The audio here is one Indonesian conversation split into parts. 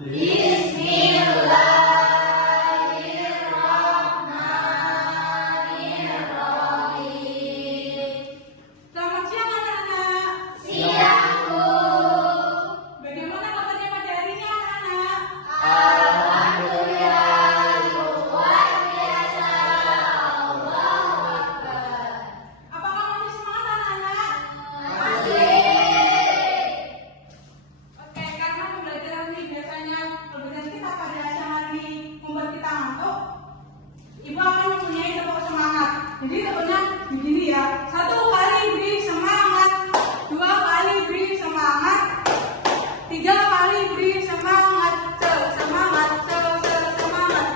Bismillahirrahmanirrahim. Selamat siang anak-anak. Siang, Bu. Bagaimana kabarnya pada hari ini anak-anak? Alhamdulillah, luar biasa. Allahu Akbar. Apakah masih semangat anak-anak? Masih. Oke, karena pembelajaran ini biasanya pembelajaran kita pada siang hari ini membuat kita ngantuk, Ibu akan mempunyai tepuk semangat. Jadi tepuknya begini ya. 1 kali beri semangat, 2 kali beri semangat, 3 kali beri semangat, semangat, semangat,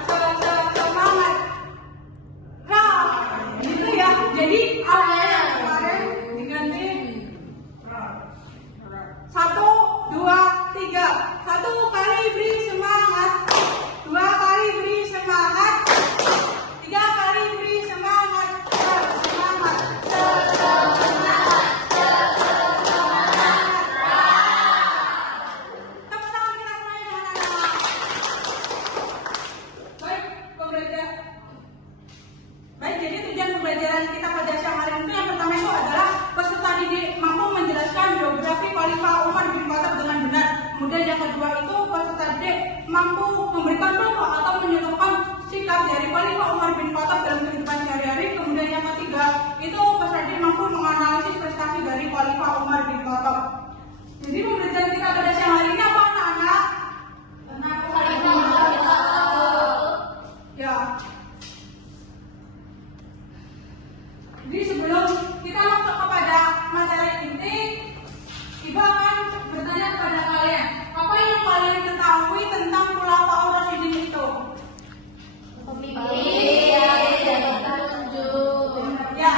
semangat. Nah, gitu ya. Jadi awalnya kemarin diganti 1, 2, 3. 1 kali beri semangat, 2 kali beri semangat, 3 kali beri semangat, semangat, tepuk tangan kita semuanya anak-anak. Baik, Baik, jadi tujuan pembelajaran kita pada siang hari itu yang pertama itu adalah peserta didik mampu menjelaskan biografi Khalifah Umar bin Khattab dengan benar. Kemudian yang kedua itu peserta didik mampu memberikan contoh atau menyuguhkan sikap dari Khalifah Umar bin Khattab dalam kehidupan sehari-hari. Kemudian yang ketiga itu peserta didik mampu menganalisis prestasi dari Khalifah Umar bin Khattab. Jadi pembelajaran kita pada siang hari ini apa anak-anak? Tentang Khalifah Umar bin Khattab. Ya. Jadi sebelum kita masuk kepada materi inti, Ibu akan bertanya kepada kalian, apa yang kalian ketahui tentang Khulafaur Rasyidin itu? Pemimpin dan petunjuk. Ya.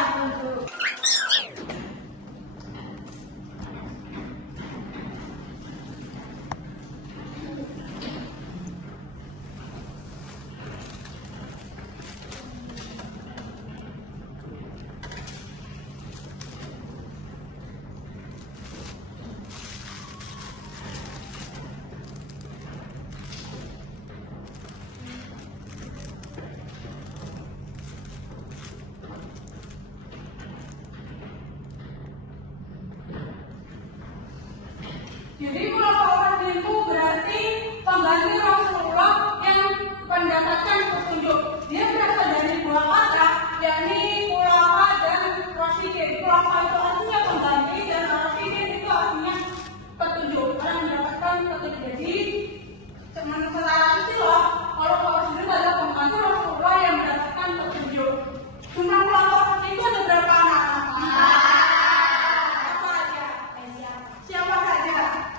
Jadi Khulafaur Rasyidin itu berarti pengganti Rasulullah yang mendapatkan petunjuk. Dia berasal dari dua kata, yakni khulafa dan rasyidin. Khulafa itu artinya pengganti dan rasyidin itu artinya petunjuk. Orang mendapatkan petunjuk. Jadi secara istilah, Khulafaur Rasyidin adalah pengganti Rasulullah yang mendapatkan petunjuk. Jumlah Khulafaur Rasyidin itu ada berapa anak-anak? Apa aja? Siapa saja?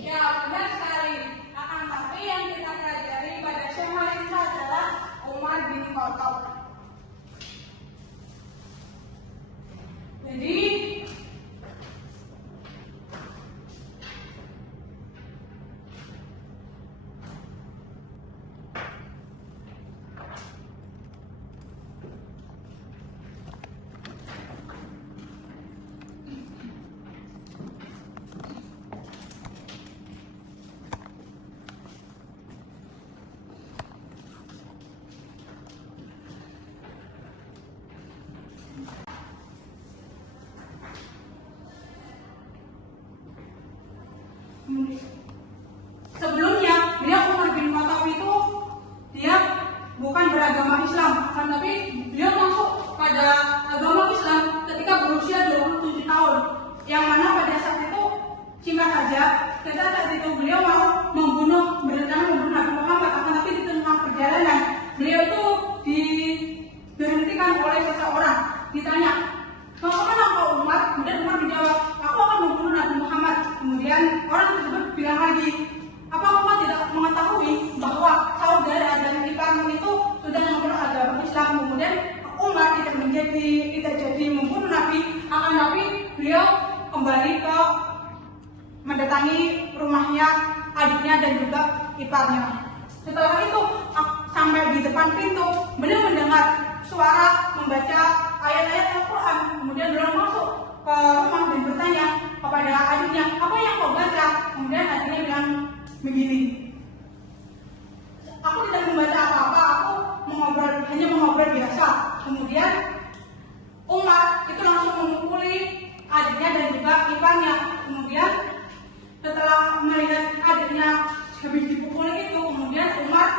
Ya, benar sekali. Akan tapi yang kita pelajari pada siang hari ini adalah Umar bin Khattab. Jadi sebelumnya beliau Umar bin Khattab itu dia bukan beragama Islam, kan, tapi beliau masuk pada agama Islam ketika berusia 27 tahun. Yang mana pada saat itu singkat saja, pada saat itu beliau mau berencana membunuh Nabi Muhammad, akan tapi di tengah perjalanan beliau itu diberhentikan oleh seseorang. Ditanya, mau kemana kau Umar? Kemudian Umar menjawab, aku akan membunuh Nabi Muhammad. Kemudian orang tersebut bilang lagi, apa kamu tidak mengetahui bahwa saudara dan iparmu itu sudah memeluk agama Islam? Kemudian Umar tidak jadi membunuh Nabi, akan tapi beliau kembali ke mendatangi rumahnya adiknya dan juga iparnya. Setelah itu sampai di depan pintu, beliau mendengar suara membaca ayat-ayat Al-Quran. Kemudian beliau Umar itu langsung memukuli adiknya dan juga iparnya. Kemudian setelah melihat adiknya habis dipukuli itu, kemudian Umar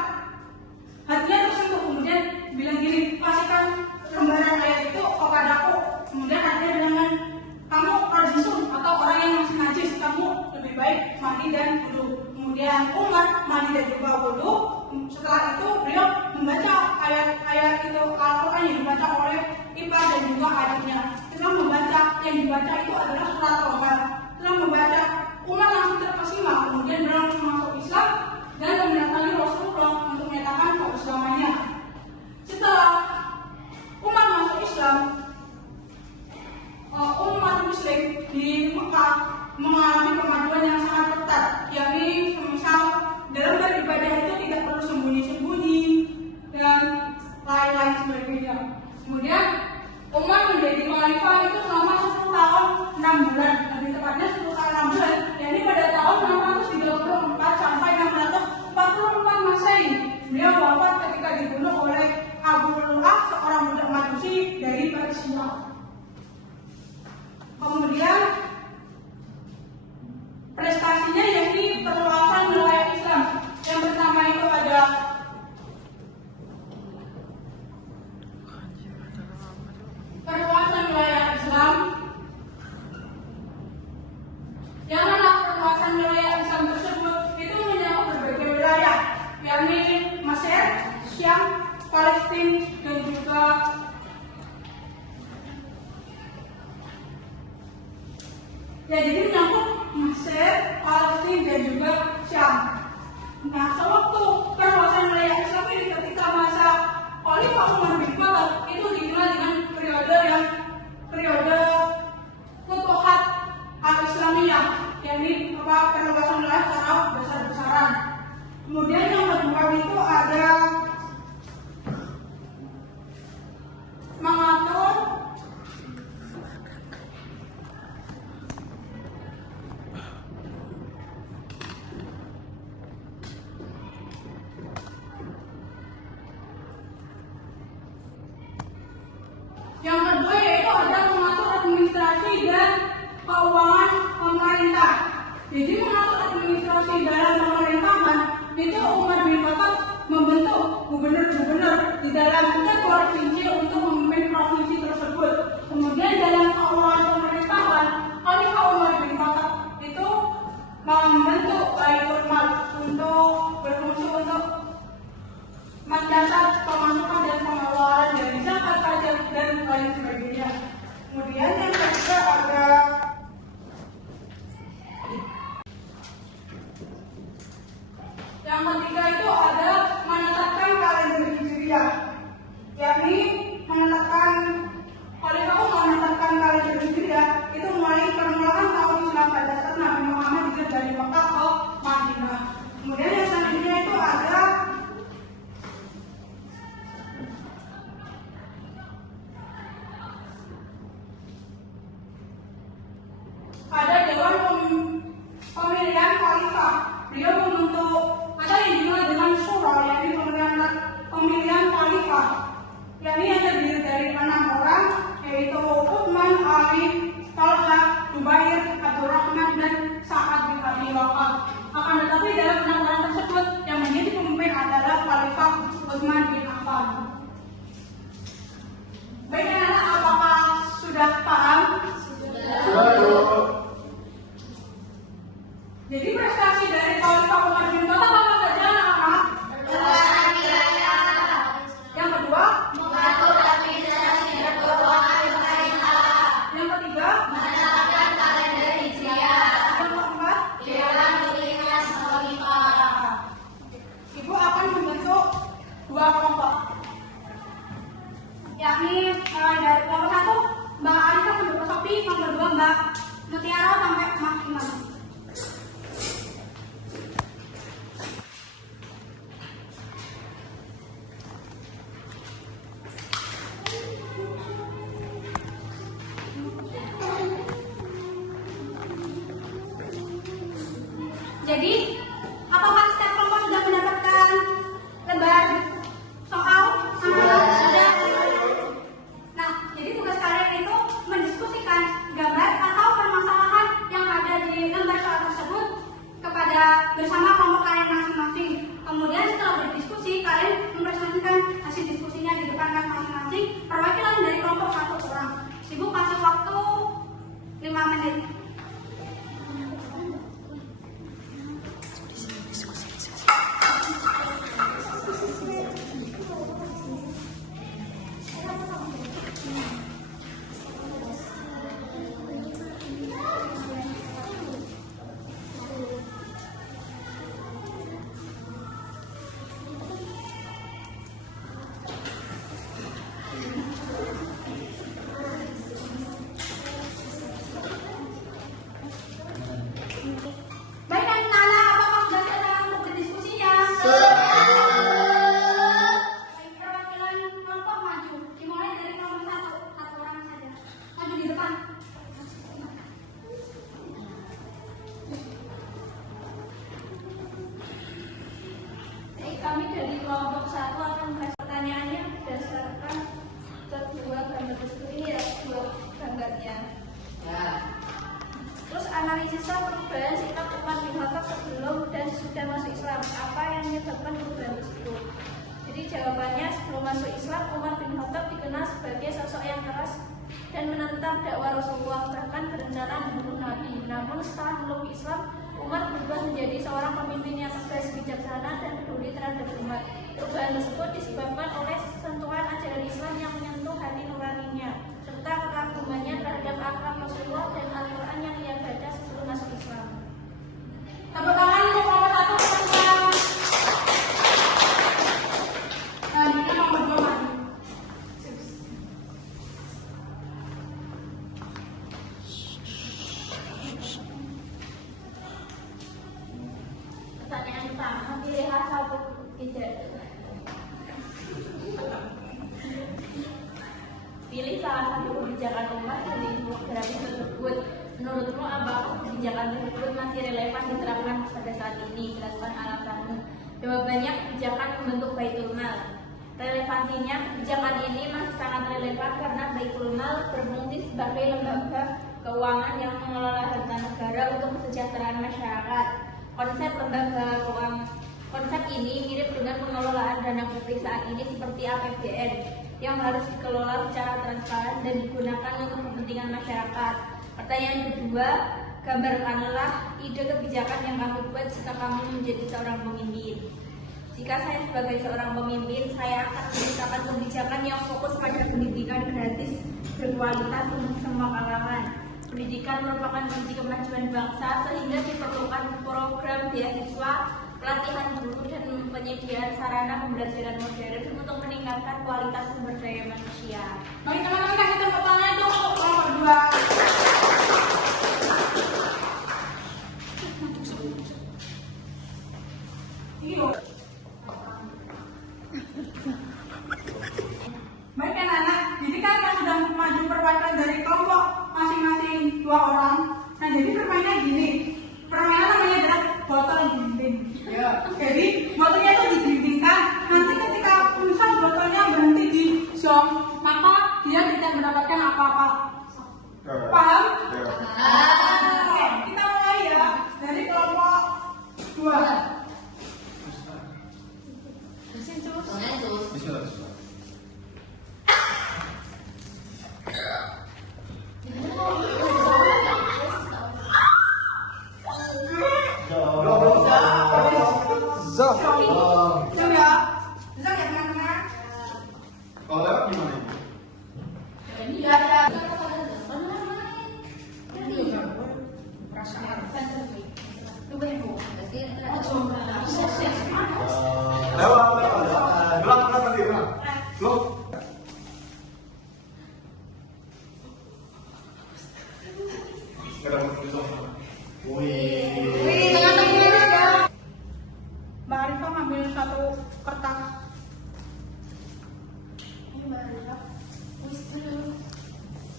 hatinya tersentuh, kemudian bilang gini, kasihkan lembaran ayat itu kepadaku. Kemudian adiknya bilang, kamu rajin atau orang yang masih najis, kamu lebih baik mandi dan wudu. Kemudian Umar mandi dan juga wudu. Setelah itu beliau membaca ayat-ayat itu Al-Quran yang dibaca oleh ipar dan juga adiknya. Setelah membaca, yang dibaca itu adalah surat Tobat. Setelah membaca, Umar langsung terkesima, kemudian beliau langsung masuk Islam dan mendatangi Rasulullah untuk menyatakan keislamannya. Setelah Umar masuk Islam, umat Muslim di Mekah mengalami kemajuan yang sangat ketat, yakni semisal dalam beribadah itu tidak perlu sembunyi-sembunyi dan lain-lain sebagainya. Kemudian Umar menjadi khalifah itu selama 10 tahun 6 bulan, lebih tepatnya 10 tahun 6 bulan, yakni pada tahun 634 sampai 644 Masehi. Beliau wafat ketika dibunuh oleh Abu Lu'ah, seorang budak Majusi dari Persia. Kemudian prestasinya yakni perluasan wilayah Islam. Yang pertama itu ada perluasan wilayah Islam. Yang mana perluasan wilayah Islam tersebut itu menyangkut berbagai wilayah, yakni Mesir, Syam, Palestina dan juga jadi menyangkut Mesir, Palestina dan juga Syam. Nah, sewaktu perluasan wilayah Islam ini ketika masa Khalifah Umar bin Khattab itu dikenal dengan periode Futuhat Al-Islamiyah, yakni perluasan wilayah secara besar-besaran. Kemudian yang kedua itu ada mengatur administrasi dan keuangan pemerintah. Jadi mengatur administrasi dalam pemerintahan itu Umar bin Khattab membentuk gubernur-gubernur di dalam setiap provinsi untuk memimpin provinsi tersebut. Kemudian dalam keuangan pemerintahan, Khalifah Umar bin Khattab itu membentuk Baitul Mal untuk berfungsi untuk mencatat pemasukan dan pengeluaran dari zakat, pajak dan lain sebagainya. Kemudian yang ketiga ada itu ada menetapkan kalender Hijriah, yakni menetapkan kalender Hijriah itu mulai permulaan tahun Islam pada saat Nabi Muhammad hijrah dari Mekah ke Madinah. Kemudian yang selanjutnya itu ada Dewan Pemilihan Khalifah. Beliau membentuk ada yang dikenal dengan Syura, yakni pemilihan Khalifah, yakni yang terdiri dari 6 orang, yaitu Utsman, Ali, Talha, Zubair, Abdurrahman dan Sa'ad bin Abi Waqqas. Akan tetapi dalam 6 orang tersebut yang menjadi pemimpin adalah Khalifah Utsman bin Affan. Baik anak-anak, apakah sudah paham? Sudah. Jadi prestasi dari Khalifah Umar bin Khattab apa saja anak-anak? Perluasan wilayah. Yang kedua, Mengatur administrasi dan keuangan pemerintah. yang ketiga, Menetapkan kalender Hijriah. yang keempat, Dewan Pemilihan Khalifah. Ibu akan membentuk 2 kelompok, yakni dari kelompok 1 Mbak Alika sampai Sofi, kelompok 2 Mbak Mutiara sampai Mas Imam. Jadi, apakah setiap kelompok sudah mendapatkan lembar soal? Sudah. Nah, jadi tugas kalian jawabannya, sebelum masuk Islam, Umar bin Khattab dikenal sebagai sosok yang keras dan menentang dakwah Rasulullah, bahkan berencana membunuh Nabi. Namun setelah meluk Islam, Umar berubah menjadi seorang pemimpin yang tegas, bijaksana, dan peduli terhadap umat. Perubahan tersebut disebabkan oleh sentuhan ajaran Islam yang menyentuh hati nuraninya, serta kekagumannya terhadap akhlak Rasulullah dan Al-Quran yang ia baca sebelum masuk Islam. Tepuk tangan untuk nomor 1 teman-teman. Selanjutnya nomor 2 maju. Pertanyaan pertama, pilih satu pidato. Pilih salah satu kebijakan Umar dari infografis tersebut. Menurutmu apakah kebijakan tersebut masih relevan diterapkan pada saat ini? Jelaskan alasanmu. Jawabannya, kebijakan membentuk Baitul Mal. Relevansinya, kebijakan ini masih sangat relevan karena Baitul Mal berfungsi sebagai lembaga keuangan yang mengelola harta negara untuk kesejahteraan masyarakat. Konsep ini mirip dengan pengelolaan dana publik saat ini seperti APBN yang harus dikelola secara transparan dan digunakan untuk kepentingan masyarakat. Pertanyaan kedua, gambarkanlah ide kebijakan yang kamu buat jika kamu menjadi seorang pemimpin. Jika saya sebagai seorang pemimpin, saya akan menciptakan kebijakan yang fokus pada pendidikan gratis berkualitas untuk semua kalangan. Pendidikan merupakan kunci kemajuan bangsa, sehingga diperlukan program beasiswa, pelatihan guru, dan penyediaan sarana pembelajaran modern untuk meningkatkan kualitas sumber daya manusia. Baik teman-teman, kasih tepuk tangan untuk nomor 2. Baik anak-anak, jadi kan sudah maju perwakilan dari kelompok masing-masing 2 orang. Nah, jadi permainan gini. Permainan namanya adalah botol gunting. Jadi botolnya itu diguntingkan. Nanti ketika misal botolnya berhenti di zong, maka dia tidak mendapatkan apa-apa. Paham? Oke, kita mulai ya dari kelompok 2. Kalau lewat gimana? Lewat. Belak tadi. Belum. Mbak Arifah ngambil satu kertas.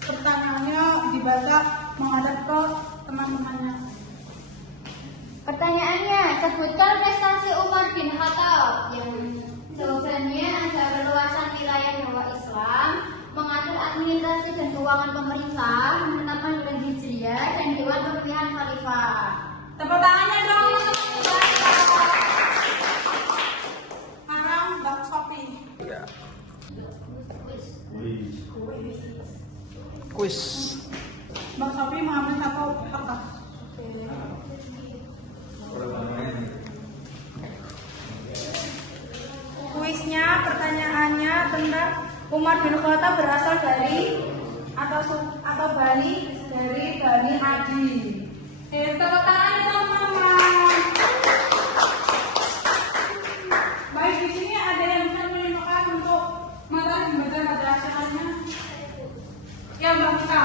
Pertanyaannya dibaca menghadap ke teman-temannya. Pertanyaannya, sebutkan prestasi Umar bin Khattab. Jawabannya ada perluasan wilayah dakwah Islam, mengatur administrasi dan keuangan pemerintah, menetapkan bulan Hijriah, dan Dewan Pemilihan Khalifah. Tepuk tangannya dong. Sekarang Mbak Sofi. Kuis. Mbak Sofi mengambil satu kertas. Kuisnya, pertanyaannya tentang Umar bin Khattab berasal dari atau Bani dari Bani Adi. Tepuk tangan teman-teman. Baik, di sini ada yang bisa menunjukkan untuk materi pembelajaran madrasahnya. Ya, Mbak Mika.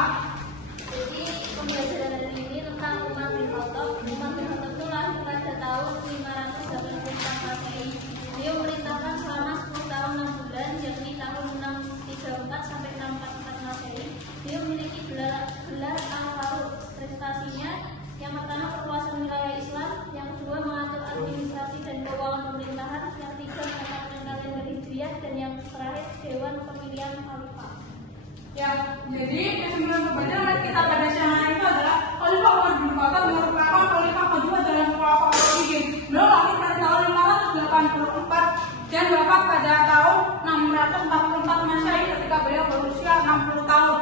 Jadi pembelajaran hari ini tentang Umar bin Khattab. Umar bin Khattab itu lahir pada tahun 584 Masehi. Dia memerintahkan selama 10 tahun 6 bulan, yakni tahun 634 sampai 644 Masehi. Dia memiliki gelar Al-Faruq. Prestasinya yang pertama perluasan wilayah Islam, yang kedua mengatur administrasi dan keuangan pemerintahan, yang ketiga menetapkan kalender Hijriah, dan yang terakhir Dewan Pemilihan Khalifah. Ya, jadi kesimpulan pembelajaran kita pada siang hari itu adalah Khalifah Umar bin Khattab merupakan khalifah kedua dalam khulafaur Rasyidin. Beliau lahir pada tahun 584 dan wafat pada tahun 1944 Masehi ketika beliau berusia 60 tahun.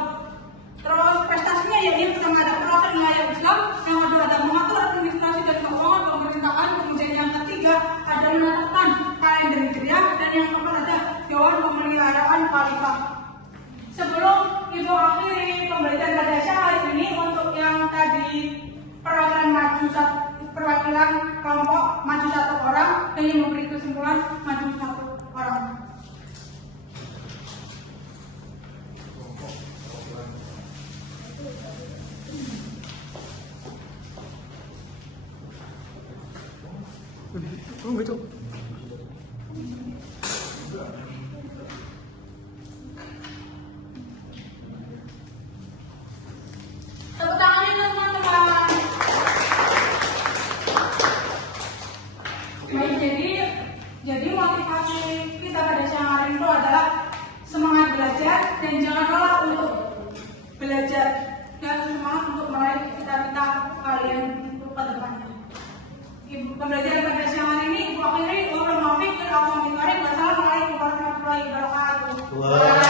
Terus prestasinya yang pertama ada perwakilan wilayah Islam, yang kedua ada mengatur administrasi dan keuangan pemerintahan, kemudian yang ketiga ada menetapkan kalender hijriah, dan yang keempat ada Dewan Pemeliharaan Khalifah. Sebelum ibu akhiri pembelajaran pada hari ini, untuk yang tadi perwakilan kelompok maju 1 orang, dan yang memberi kesimpulan maju 1 orang. Tepuk tangan ini teman-teman. Baik, jadi motivasi kita pada siang hari itu adalah semangat belajar dan jangan lelah untuk belajar, dan semangat untuk meraih cita-cita kalian untuk ke depannya. Pembelajaran pada siang hari ini Ibu akhiri. Wassalamualaikum warahmatullahi wabarakatuh.